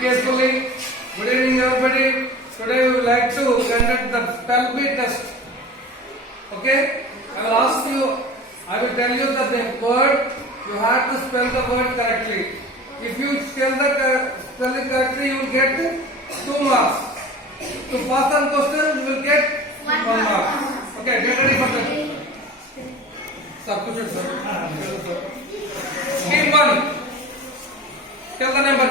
carefully. Good evening, everybody. Today we would like to conduct the spell bee test. Okay? I will ask you. I will tell you the word. You have to spell the word correctly. If you spell it correctly, you will get 2 marks. To pass on question, you will get 1 mark. Okay, get ready for that. Substitute, sir. Team 1. Tell the number.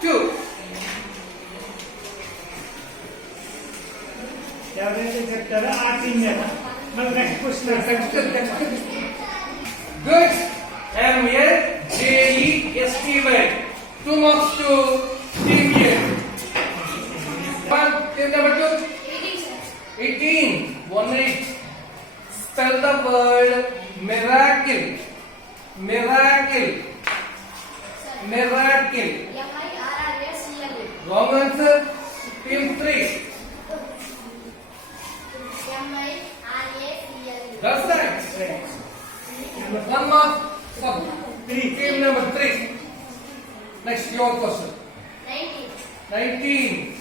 2. ఎవరైతే చెప్తారో ఆ team లేదా మరి next question Good. M-A-J-E-S-T-Y. 2 marks to team A. Team number 2. 18. 1-8. Spell the word miracle. Miracle. Miracle. M-I-R-R-A-C-L-E. Wrong answer. Team 3. M-I-R-A-C-L-E. That's right. 1 mark. Sub. Team number 3. Next, your question. 19.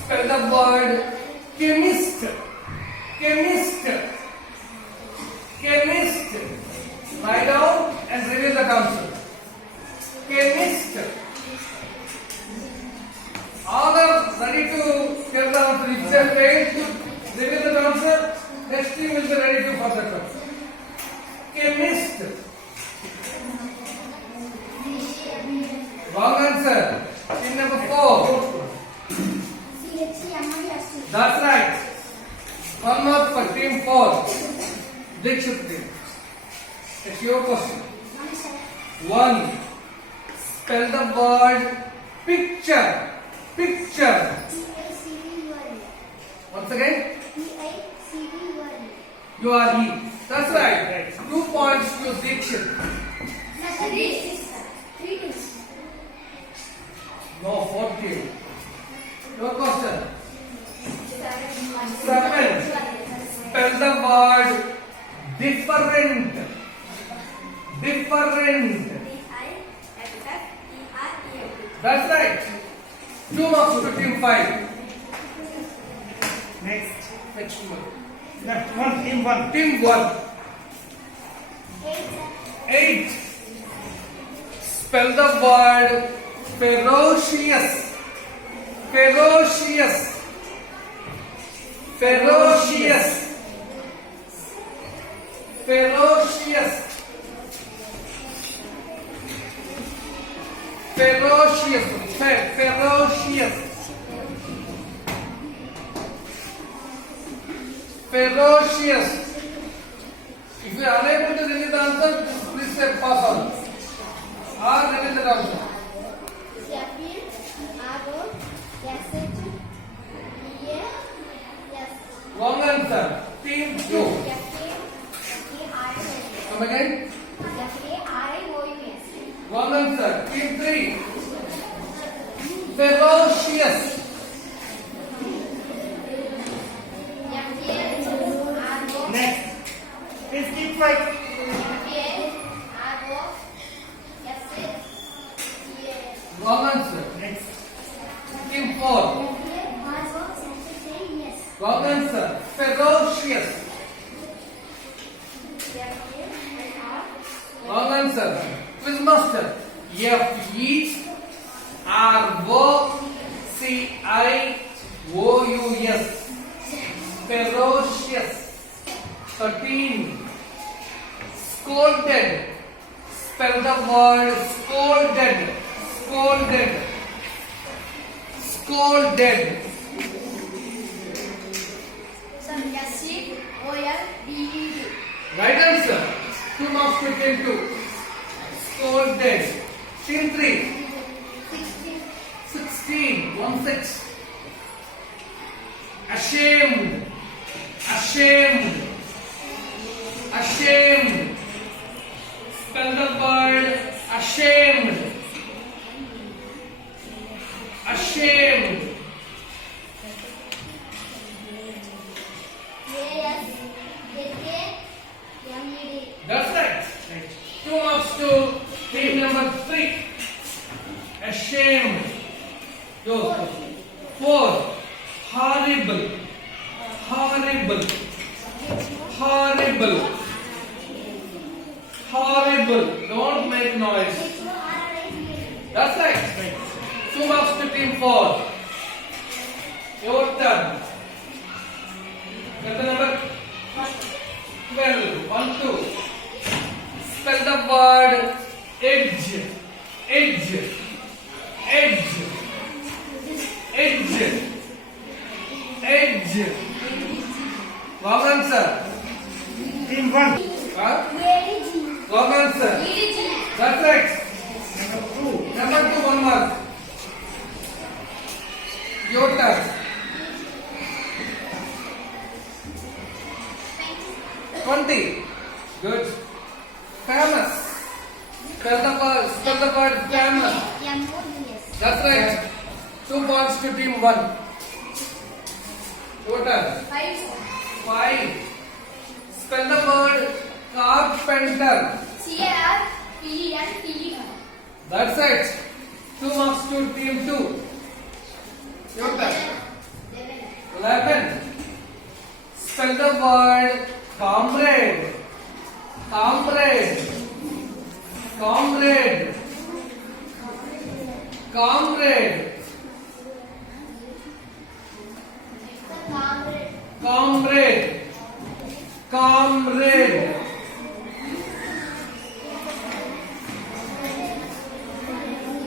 Spell the word chemist. Chemist. Chemist. Write down and reveal the answer. Chemist. All are ready to tell the answer. If they fail to reveal the answer, next team will be ready to further answer. Chemist. Wrong answer. Team number 4. C-H-E-M-I-S-T. That's right. 1 mark for team 4. Dikshit team. It's your question. 1. Spell the word picture. Picture. P-I-C-T-U-R-E. Once again. P-I-C-T-U-R-E. You are he. That's right. 2 points to Dikshit. Three teams. No, 4 team. Your question. 7. Spell the word different. Different. D-I-F-F-E-R-E-N-T. That's right. 2 marks to team 5. Next Next one. Next one team 1 Team 1. 8. Spell the word ferocious. Ferocious. Ferocious. Ferocious. Ferocious. Ferocious. Ferocious. If you are unable to reveal the answer, please say pass on. Or reveal the answer. Wrong answer. Team 2. Come again. Wrong answer. Team 3. Ferocious. Next please keep fight Wrong answer. Next Team 4. Wrong answer. Ferocious. Wrong answer. Quizmaster. F-E-R-O-C-I-O-U-S. Ferocious. 13. Scolded. Spell the word scolded. Scolded. Scolded. S-C-O-L-D-E-D. Right answer. 2 marks to team 2. Scolded. Team 3. 16. 1-6. Ashamed. Ashamed. Ashamed. Spell the word ashamed. Ashamed. A-S-H-A-M-E-D. That's right. 2 marks to Team number 3. Ashamed. Yo. 4. Horrible. Horrible. Horrible. Horrible. Don't make noise. That's right. 2 marks to team 4. Your turn. Get the number 12. 1, 2. Spell the word edge. Edge. Edge. Edge. Edge. Wrong answer. Team 1. Huh? EDG. Wrong answer. EDG. That's right. Number 2. Number 2, 1 mark. Your turn. 20. Good. Famous. Spell the word famous. MOUS. That's right. 2 points to team 1. Your turn. 5. 5. Spell the word carpenter. CARPENTER. That's right. 2 marks to team 2. Your turn. 11. Spell the word comrade. Comrade. Comrade. Comrade. Comrade. Comrade.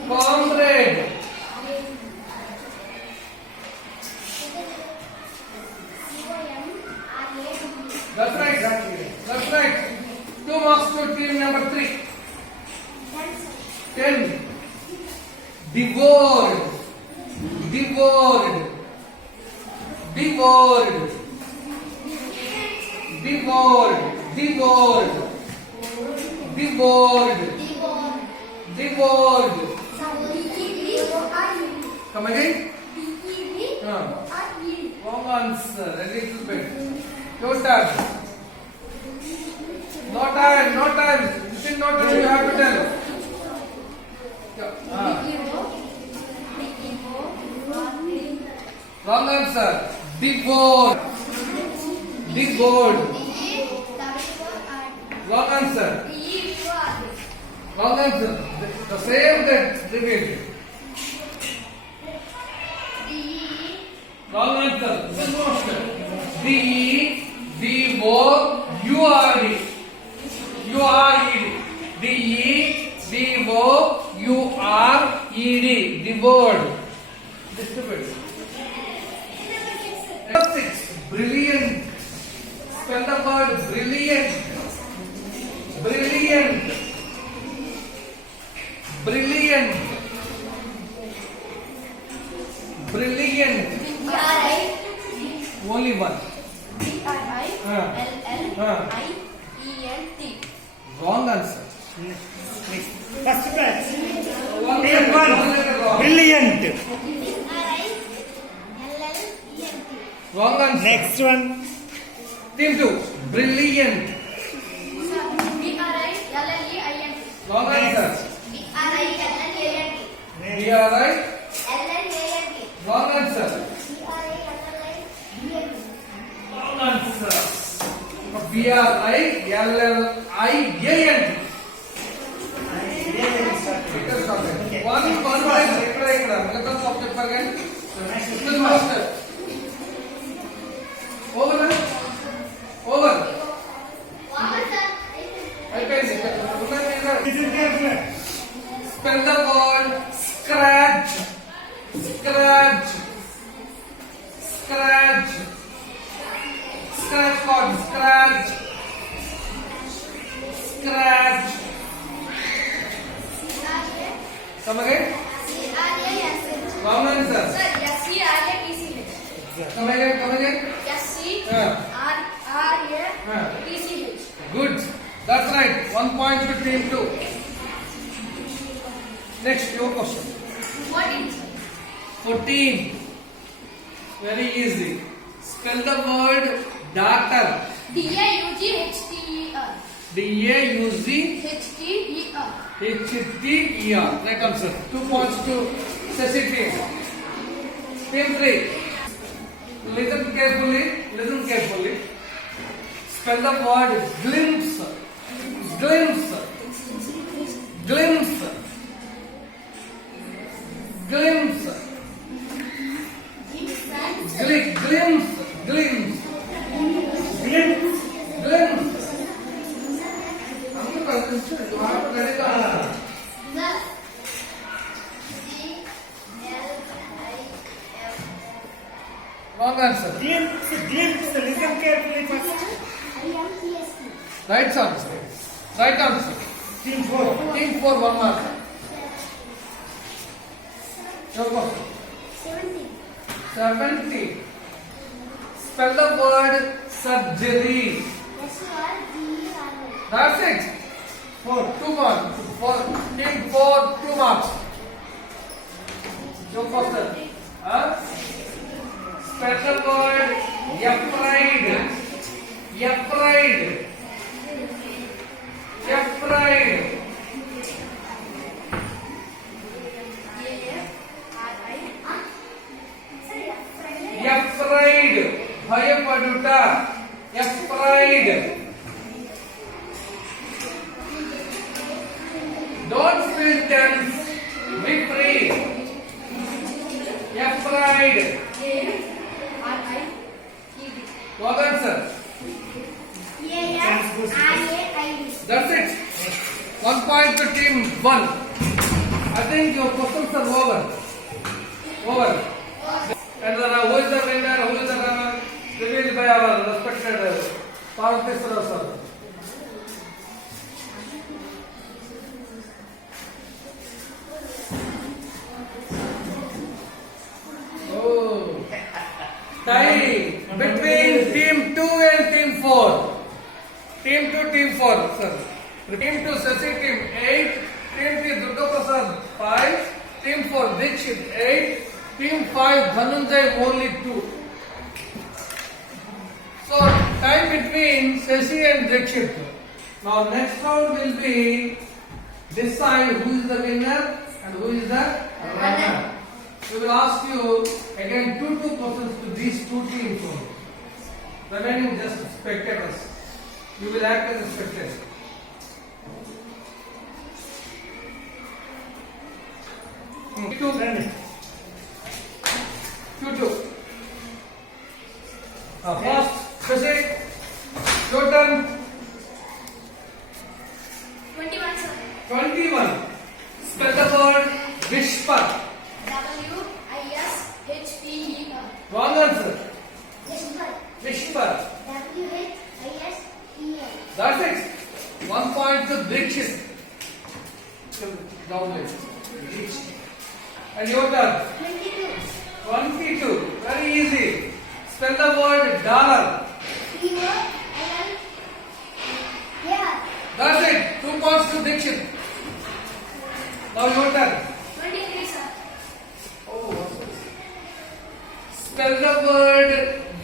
Comrade. That's right. That's right. 2 marks to team number 3. 10. Devoured. Devoured. Devoured. Devoured. Devoured. Devoured. Devoured. Come again? Wrong answer. A little bit. Your turn. No time. No time. Within no time you have to tell. Wrong answer. Devoured. Devoured. Wrong answer. Wrong answer. The same that repeat. Wrong answer. This is most. D-E-V-O-U-R-D. U-R-E-D. D-E-V-O-U-R-E-D. Devoured. Disturbed. Number 6. Brilliant. Spell the word brilliant. Brilliant. Brilliant. Brilliant. Only one. Wrong answer. First batch. One Team letter 1. wrong. Brilliant. Wrong answer. Next one. Team 2. Brilliant. Wrong answer. B-R-I. Wrong answer. Wrong answer. B-R-I-L-L-I-A-N-T. One line. Let us object again. This is master. Over. Over. Listen carefully. Spell the word scratch. Scratch. Scratch. Scratch card. Scratch. Scratch. Come again. Wrong answer. Come again. Come again. Good. That's right. 1 point to team 2. Next, your question. 14. Very easy. Spell the word daughter. DAUGHTER. D-A-U-Z. H-T-E-R. Right answer. 2 points to Sasi team. Team 3. Listen carefully. Listen carefully. Spell the word glimpse. Glimpse. Glimpse. Glimpse. Glimpse. Glimpse. Glimpse. Glimpse. I'm going to you have to get it out. Wrong answer. Glimpse. Glimpse. Listen carefully first. Right answer. Right answer. Team 4. Team 4, 1 mark. Your go. 70. Spell the word surgery. That's it. 4. 2 marks. Team 4, 2 marks. Your first. Spell the word Yaphride. Yaphride. Yaphride. Yaphride. Bhayapaduta. Yaphride. Don't feel tense. Be free. Yaphride. Wrong answer. That's it. 1 point to team 1. I think your questions are over. Over. And who is the winner? Who is the runner? Revealed by our respected Parvateswara sir. Oh. Tie between team 2 and team 4. Team 2, team 4, sir. Team 2, Sasi team 8. Team 3, Durga Prasad 5. Team 4, Dikshit 8. Team 5, Dhananjay only 2. So, time between Sasi and Dikshit. Now, next round will be decide who is the winner and who is the runner. We will ask you again two questions to these 2 teams only. Remaining just spectators. You will act as a spectator. Two. First, Sasi, your turn. 21, sir. 21. Spell the word whisper. W-I-S-H-P-E-R. Wrong answer. Whisper. Whisper. W-H-I-S-P-R. That's it. 1 point to Dikshit. Down left. And your turn. 22. 22. Very easy. Spell the word dollar. D-O-L-L. Yeah. That's it. 2 points to Dikshit. Now your turn. 23, sir. Oh, what's this? Spell the word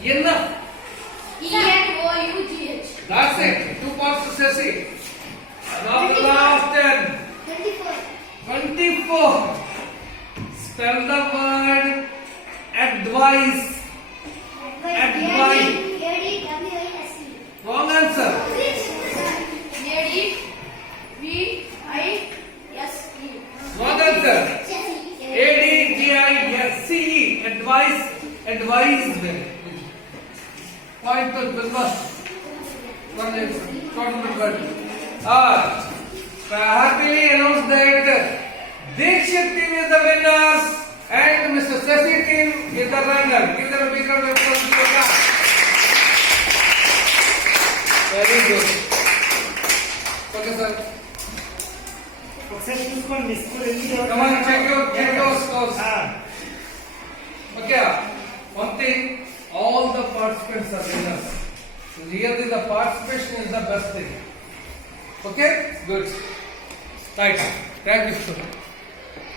enough. E-N-O-U-G-H. That's it. 2 points to Sasi. Now the last 10. 24. 24. Spell the word advice. Advice. A-D-W-I-S-E. Wrong answer. A-D-V-I-S-E. Wrong answer. A-D-V-I-S-C-E. Advice. Advise. Point to Bilbas. Happily announce that Dikshit team is the winners and Mr. Sasi team is the runner. Give them a big round of applause. Very good. Okay, sir. Come on, check your scores. Okay, one thing, all the participants are winners. Really, the participation is the best thing. Okay, good. Right. Thank you, sir.